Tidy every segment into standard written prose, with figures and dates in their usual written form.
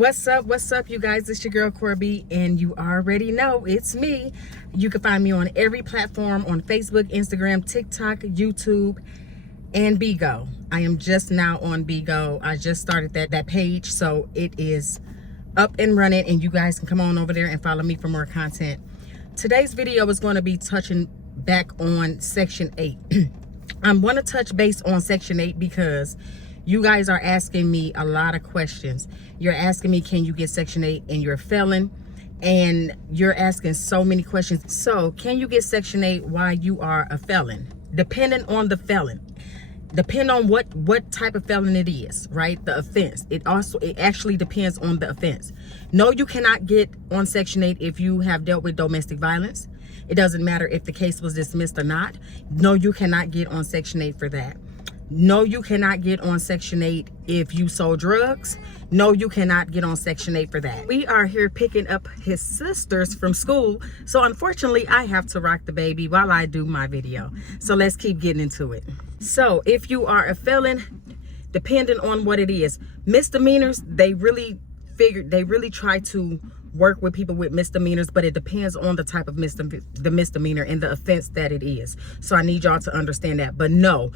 What's up, you guys? It's your girl Corby, and you already know it's me. You can find me on every platform, on Facebook, Instagram, TikTok, YouTube, and Bigo. I am just now on Bigo. I just started that page, so it is up and running, and you guys can come on over there and follow me for more content. Today's video is going to be touching back on Section 8. I'm going to touch base on Section 8 because you guys are asking me a lot of questions. You're asking me, can you get Section 8 and you're a felon? And you're asking so many questions. So, can you get Section 8 while you are a felon? Depending on the felon. Depend on what type of felon it is, right? The offense. It actually depends on the offense. No, you cannot get on Section 8 if you have dealt with domestic violence. It doesn't matter if the case was dismissed or not. No, you cannot get on Section 8 for that. No, you cannot get on Section 8 if you sold drugs. No, you cannot get on Section 8 for that. We are here picking up his sisters from school. So unfortunately, I have to rock the baby while I do my video. So let's keep getting into it. So if you are a felon, depending on what it is, misdemeanors, they really try to work with people with misdemeanors, but it depends on the type of misdemeanor and the offense that it is. So I need y'all to understand that. But no,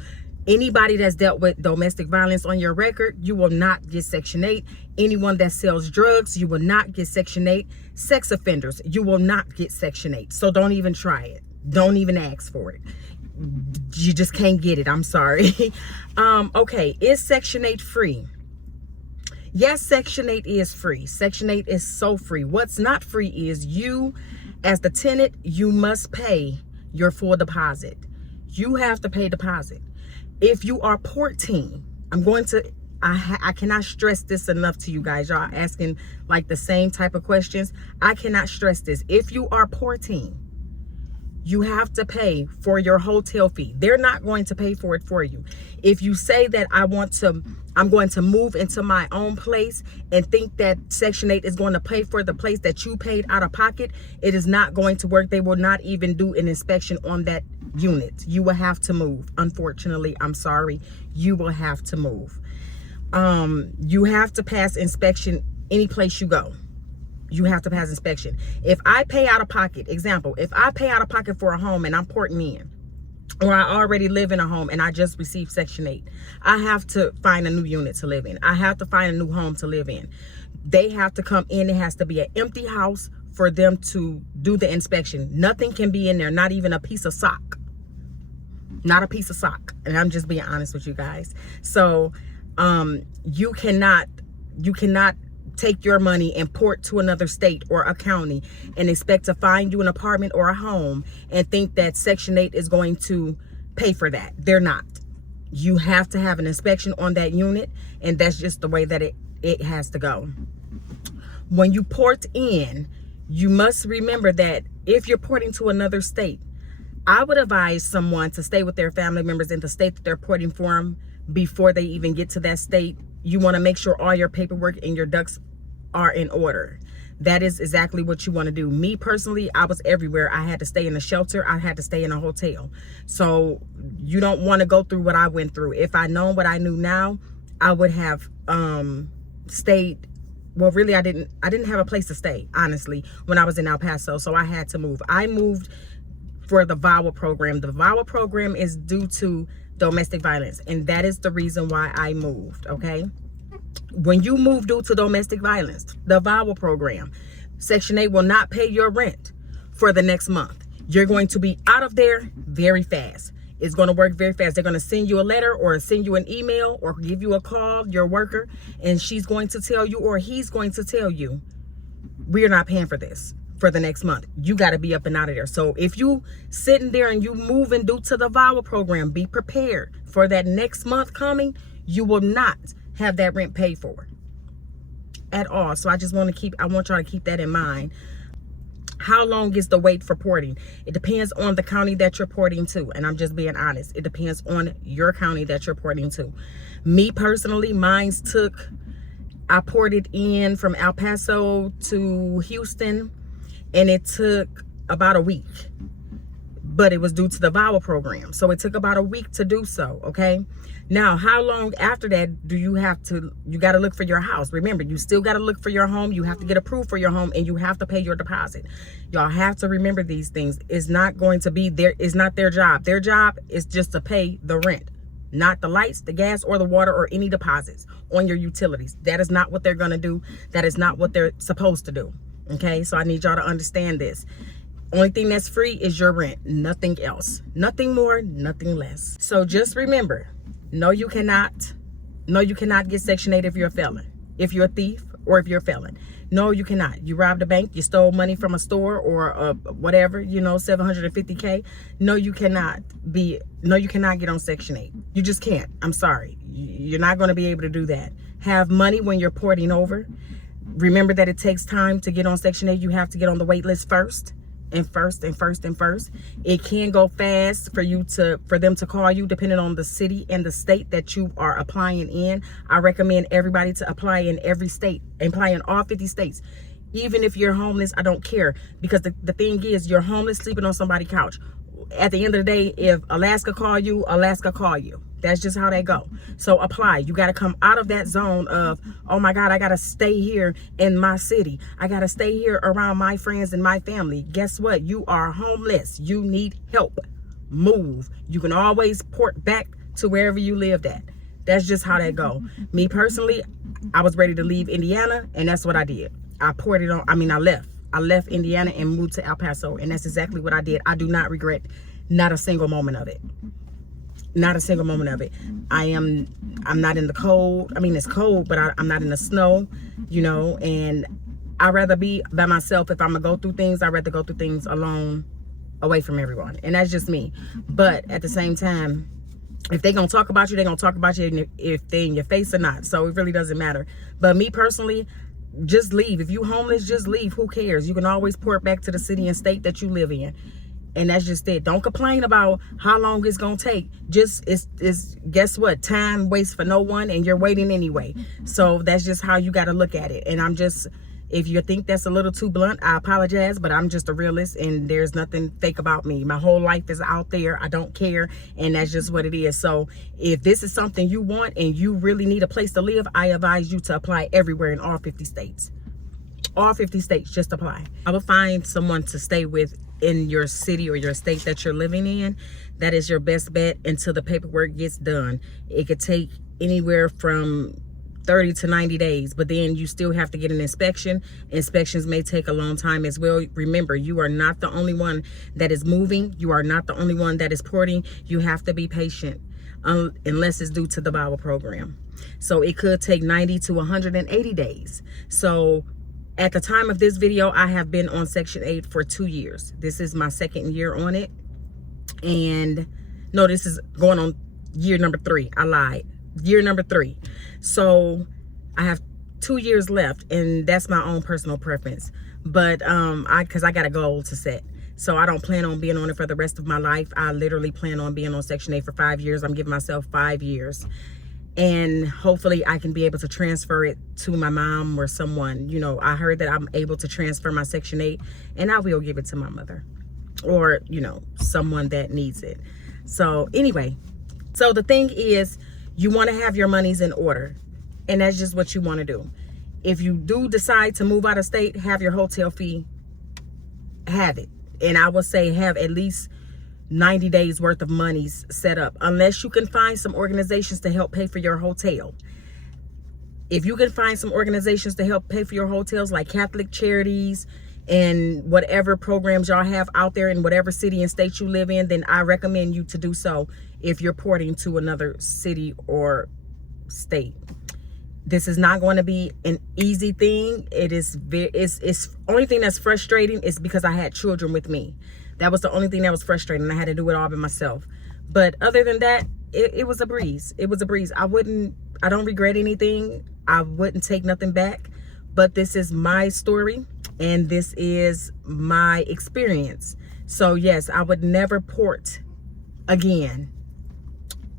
anybody that's dealt with domestic violence on your record, you will not get Section 8. Anyone that sells drugs, you will not get Section 8. Sex offenders, you will not get Section 8. So don't even try it. Don't even ask for it. You just can't get it. I'm sorry. Okay, is Section 8 free? Yes, Section 8 is free. Section 8 is so free. What's not free is you, as the tenant, you must pay your full deposit. You have to pay deposit. If you are porting, I cannot stress this enough to you guys. Y'all asking like the same type of questions. I cannot stress this. If you are porting, you have to pay for your hotel fee. They're not going to pay for it for you. If you say that I'm going to move into my own place and think that Section 8 is going to pay for the place that you paid out of pocket, it is not going to work. They will not even do an inspection on that unit. You will have to move. Unfortunately, I'm sorry. You will have to move. You have to pass inspection any place you go. You have to pass inspection. If I pay out of pocket, example, if I pay out of pocket for a home and I'm porting in, or I already live in a home and I just received Section 8, I have to find a new unit to live in. I have to find a new home to live in. They have to come in. It has to be an empty house for them to do the inspection. Nothing can be in there, not even a piece of sock. Not a piece of sock. And I'm just being honest with you guys. So you cannot take your money and port to another state or a county and expect to find you an apartment or a home and think that Section 8 is going to pay for that. They're not. You have to have an inspection on that unit, and that's just the way that it has to go. When you port in, you must remember that if you're porting to another state, I would advise someone to stay with their family members in the state that they're porting from before they even get to that state. You want to make sure all your paperwork and your ducks are in order. That is exactly what you want to do. Me personally, I was everywhere. I had to stay in a shelter. I had to stay in a hotel. So you don't want to go through what I went through. If I known what I knew now, I would have stayed. Well, really, I didn't have a place to stay, honestly, when I was in El Paso. So I had to move. I moved for the VAWA program. The VAWA program is due to domestic violence, and that is the reason why I moved. Okay, when you move due to domestic violence, the VAWA program, Section 8 will not pay your rent for the next month. You're going to be out of there very fast. It's going to work very fast. They're going to send you a letter or send you an email or give you a call, your worker, and she's going to tell you, or he's going to tell you, we're not paying for this for the next month. You got to be up and out of there. So if you sitting there and you moving due to the VAWA program, be prepared for that next month coming. You will not have that rent paid for at all. So I want y'all to keep that in mind. How long is the wait for porting? It depends on the county that you're porting to. And I'm just being honest. It depends on your county that you're porting to. Me personally, I ported in from El Paso to Houston, and it took about a week. but it was due to the VAWA program. So it took about a week to do so, okay? Now, how long after that do you have to, you got to look for your house. Remember, you still got to look for your home. You have to get approved for your home, and you have to pay your deposit. Y'all have to remember these things. It's not going to be it's not their job. Their job is just to pay the rent, not the lights, the gas, or the water, or any deposits on your utilities. That is not what they're going to do. That is not what they're supposed to do. Okay, so I need y'all to understand this. Only thing that's free is your rent, nothing else. Nothing more, nothing less. So just remember, no, you cannot get Section 8 if you're a felon, if you're a thief, or if you're a felon. No, you cannot. You robbed a bank, you stole money from a store, or whatever, you know, $750K. No, you cannot get on Section 8. You just can't. I'm sorry. You're not going to be able to do that. Have money when you're porting over. Remember that it takes time to get on Section 8. You have to get on the wait list first. And first. It can go fast for them to call you, depending on the city and the state that you are applying in. I recommend everybody to apply in every state, apply in all 50 states. Even if you're homeless, I don't care, because the thing is, you're homeless sleeping on somebody's couch. At the end of the day, if Alaska call you, Alaska call you. That's just how they go. So apply. You got to come out of that zone of, oh my God, I got to stay here in my city. I got to stay here around my friends and my family. Guess what? You are homeless. You need help. Move. You can always port back to wherever you lived at. That's just how that go. Me personally, I was ready to leave Indiana, and that's what I did. I left Indiana and moved to El Paso, and that's exactly what I did. I do not regret not a single moment of it. Not a single moment of it. I'm not in the cold. I mean, it's cold, but I'm not in the snow, you know, and I'd rather be by myself. If I'm gonna go through things, I'd rather go through things alone, away from everyone. And that's just me. But at the same time, if they're gonna talk about you, they're gonna talk about you, if they're in your face or not. So it really doesn't matter. But me personally, just leave. If you homeless, just leave. Who cares? You can always port back to the city and state that you live in. And that's just it. Don't complain about how long it's gonna take. Just guess what? Time waits for no one, and you're waiting anyway. So that's just how you got to look at it. And if you think that's a little too blunt, I apologize, but I'm just a realist, and there's nothing fake about me. My whole life is out there. I don't care, and that's just what it is. So if this is something you want and you really need a place to live, I advise you to apply everywhere in all 50 states. All 50 states, just apply. I will find someone to stay with in your city or your state that you're living in. That is your best bet until the paperwork gets done. It could take anywhere from 30 to 90 days, but then you still have to get an inspection. Inspections may take a long time as well. Remember, you are not the only one that is moving. You are not the only one that is porting. You have to be patient unless it's due to the VAWA program. So it could take 90 to 180 days. So at the time of this video, I have been on Section 8 for 2 years. This is my second year on it. And no, this is going on year number 3. I lied. Year number 3. So I have 2 years left, and that's my own personal preference. But because I got a goal to set. So I don't plan on being on it for the rest of my life. I literally plan on being on Section 8 for 5 years. I'm giving myself 5 years. And hopefully I can be able to transfer it to my mom or someone. You know, I heard that I'm able to transfer my Section 8, and I will give it to my mother or, you know, someone that needs it. So anyway, so the thing is, you want to have your monies in order, and that's just what you want to do. If you do decide to move out of state, have your hotel fee, have it. And I would say have at least 90 days worth of monies set up, unless you can find some organizations to help pay for your hotel. If you can find some organizations to help pay for your hotels, like Catholic Charities and whatever programs y'all have out there in whatever city and state you live in, then I recommend you to do so if you're porting to another city or state. This is not going to be an easy thing. It's only thing that's frustrating is because I had children with me. That was the only thing that was frustrating. I had to do it all by myself. But other than that, it was a breeze. It was a breeze. I don't regret anything. I wouldn't take nothing back. But this is my story, and this is my experience. So yes, I would never port again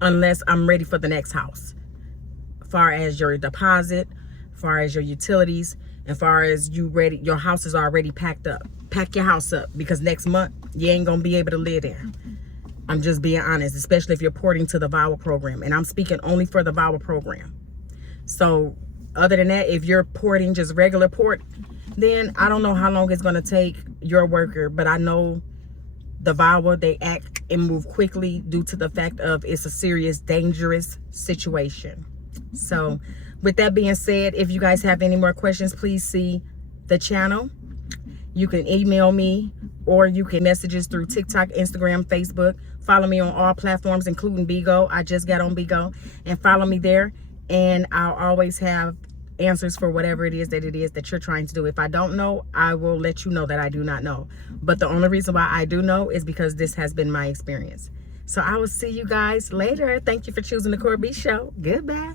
unless I'm ready for the next house. Far as your deposit, far as your utilities, and far as your house is already paid pack your house up, because next month you ain't gonna be able to live there. I'm just being honest, especially if you're porting to the VAWA program, and I'm speaking only for the VAWA program. So other than that, if you're porting just regular port, then I don't know how long it's gonna take your worker, but I know the VAWA, they act and move quickly due to the fact of it's a serious, dangerous situation. So with that being said, if you guys have any more questions, please see the channel. You can email me, or you can message us through TikTok, Instagram, Facebook. Follow me on all platforms, including Bigo. I just got on Bigo, and follow me there. And I'll always have answers for whatever it is that you're trying to do. If I don't know, I will let you know that I do not know. But the only reason why I do know is because this has been my experience. So I will see you guys later. Thank you for choosing the Core B Show. Goodbye.